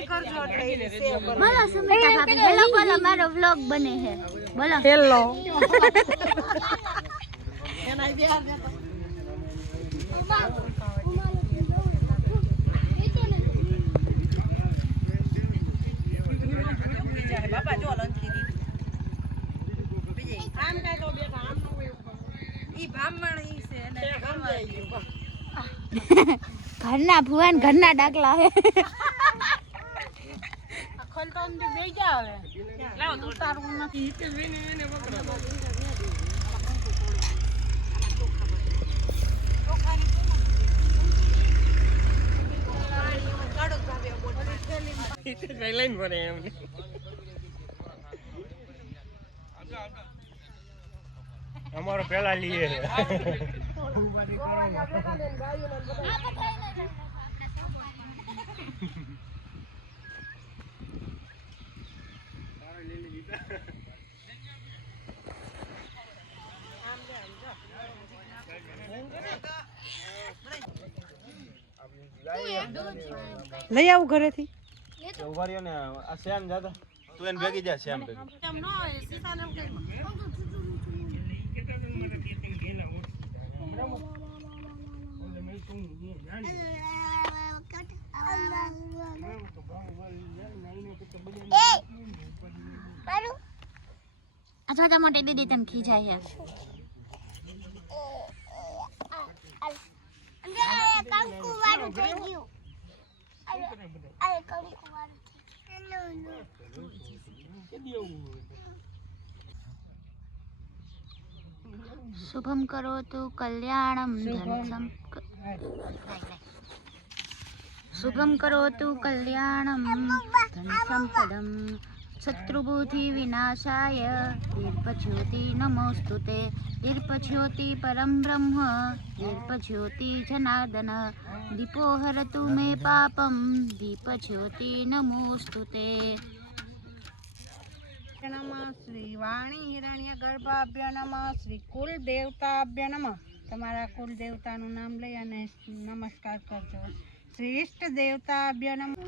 બોલો સુમિતા ભાભી હેલો બોલો મારો વ્લોગ બને છે બોલો હેલો બાપા જો લંચ લીધી બીજે આમ કાય તો બેઠા આમ નો ઈ બ્રાહ્મણ ઈ છે અને ઘરના ભુવન ઘરના ડાકલા હે ખોલતો ને બેઈ જા હવે લાવ તો તારું નથી ઈ કે વેને એને વગર લાઈન ભરે એમ અમારો પેલા લીએ લઈ આવું ઘરેથી ઉભા રહ્યો ને આ શ્યામ જાતા તું એને ભેગી જા શ્યામ ભેગી એમ નો સીસા ને કે अच्छा तो मोटे दीदी तन खींचा है कंकु वारू થઈ ગયું અરે કંકુ વારું शुभम करोतु कल्याणं धन शुभम करोतु कल्याणं धन संपदं शत्रुबुद्धि विनाशाय दीर्घज्योति नमोस्तुते दीर्घज्योति परम ब्रह्म दीर्घज्योति जनार्दन दीपो हरतु मे पापं दीपज्योति नमोस्तुते नमः श्री वाणी हिरण्य गर्भाभ्य नमः श्री कुल देवताभ्य नमः તમારા કુલ દેવતાનું નામ લઈ અને નમસ્કાર કરજો શ્રી ઇષ્ટ દેવતાભ્ય નમઃ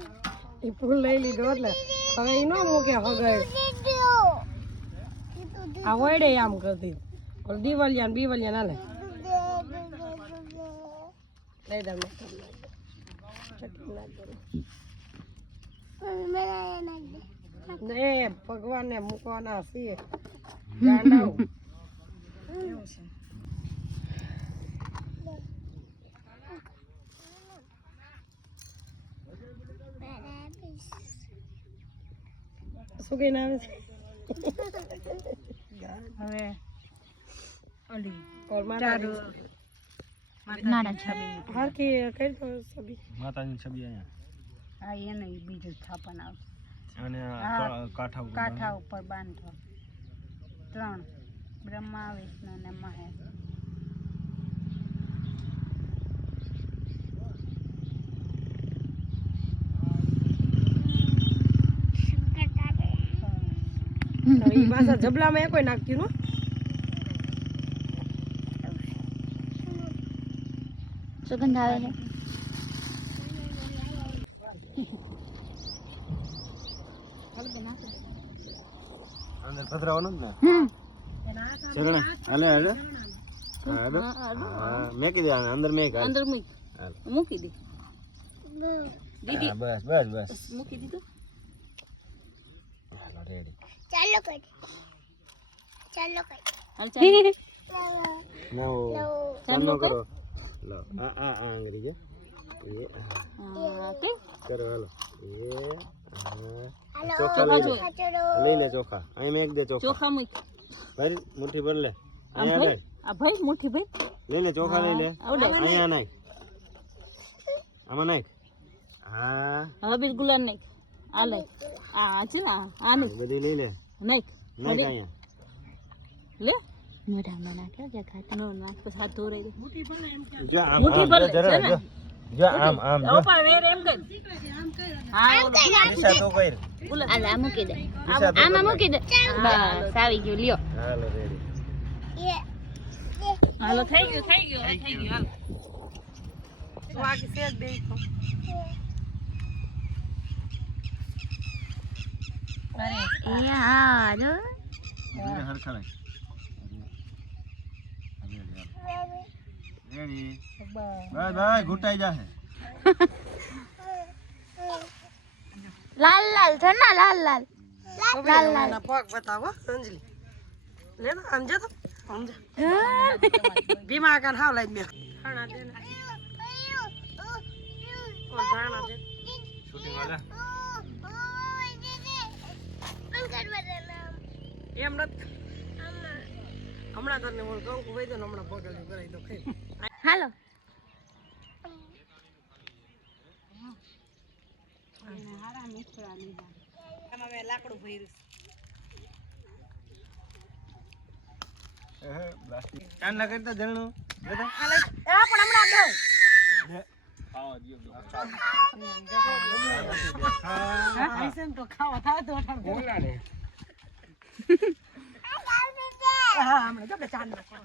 એ ફૂલ લઈ લીધો એટલે હવે ઈ નો મૂકે હગાય આ વડે આમ કરતી ઓલ દીવલિયા બીવલિયા ના લે લઈ દે ને ભગવાન ને મૂકવાના છીએ ગાંડાઓ એવું છે શું કઈ નામ છે હવે ઓલી કોલ મારા મારા છબી હર કે કઈ તો સબી માતાની છબી અહીંયા હા એને બીજું સ્થાપન આવશે અને કાંઠા ઉપર બાંધો 3 બ્રહ્મા વિષ્ણુ ને મહેશ ઈ પાછા જબલામાં કોઈ નાખ્યું નો સુગંધ આવે છે અંદર પધરાવાનું જ ને ચગણા હાલે હાલે હા મેકી દે અંદર મેક અંદર મૂકી દે દીદી બસ બસ બસ મૂકી દીધું હાલો રેડી ચાલો કરી ના ચાલો કરો લો આ અંગ્રેજી એ કરો હાલો એ ચોખા લઈ લે ચોખા અહીં મેક દે ચોખા મૂક ભાઈ મુઠ્ઠી ભર લે અહીંયા લે આ ભાઈ મુઠ્ઠી ભાઈ લઈ લે ચોખા લઈ લે અહીંયા નાખ આમાં નાખ હા હવે બીજ ગુલાન નાખ આ લે આ છે આ ને બધી લઈ લે નાખ નાખ અહીંયા લે મોઢામાં નાખ્યો જે ખાતા નો નાખ પછી હાથ ધોરાઈ દે જો આમ મુઠ્ઠી ભર જરા જો જો આમ જો ઓપા વેર એમ કર હા દિશા તો કર હાલ આ મૂકી દે આમાં મૂકી દે બસ આવી ગયું લ્યો હાલો રેડી હાલો થઈ ગયું હાલ વાગી સેજ બે તો એ હા જો ધીરે હરખા રાખ. રેડી બસ બસ ઘૂંટાઈ જાહે. લાલ લાલ છે ને લાલ લાલ લાલ લાલ ના પગ બતાવો અંજલિ લે તો સમજે તો સમજે ભીમા કાન હાવ લાઈ મે ખાણા દે ને ઓ ધાણા દે શૂટિંગ વાલા એમ રત હમણાં તને ઓળ કહું કે વઈ દો ને હમણાં પગલ કરાઈ દો ખાઈ હાલો આમાં મેં લાકડું ભર્યું પ્લાસ્ટિક કાન ના કરતા જણનું બેટા આ લઈ આ પણ હમણાં દઉં આવો દિયો હા આઈસન તો ખાવા થાય તો બોલા ને હા હમણાં જો બે ચાંદ નાખો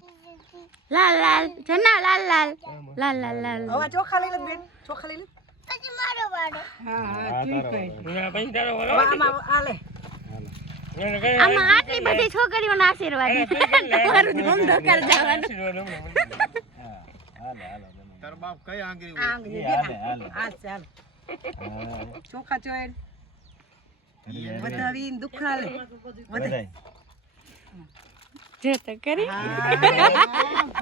લાલ લાલ છે ને લાલ લાલ લાલ લાલ લાલ હવે ચોખા લઈ લે બેન ચોખા લઈ લે હા ઠીક છે આમાં આ લે આમાં આટલી બધી છોકરીઓના આશીર્વાદ તમારું ધૂમ ધોકાર જવાનું તાર બાપ કઈ આંગળી આંગળી આ ચાલ ચોખા ચોય વધાવી દુખા લે વધાય જો તો કરી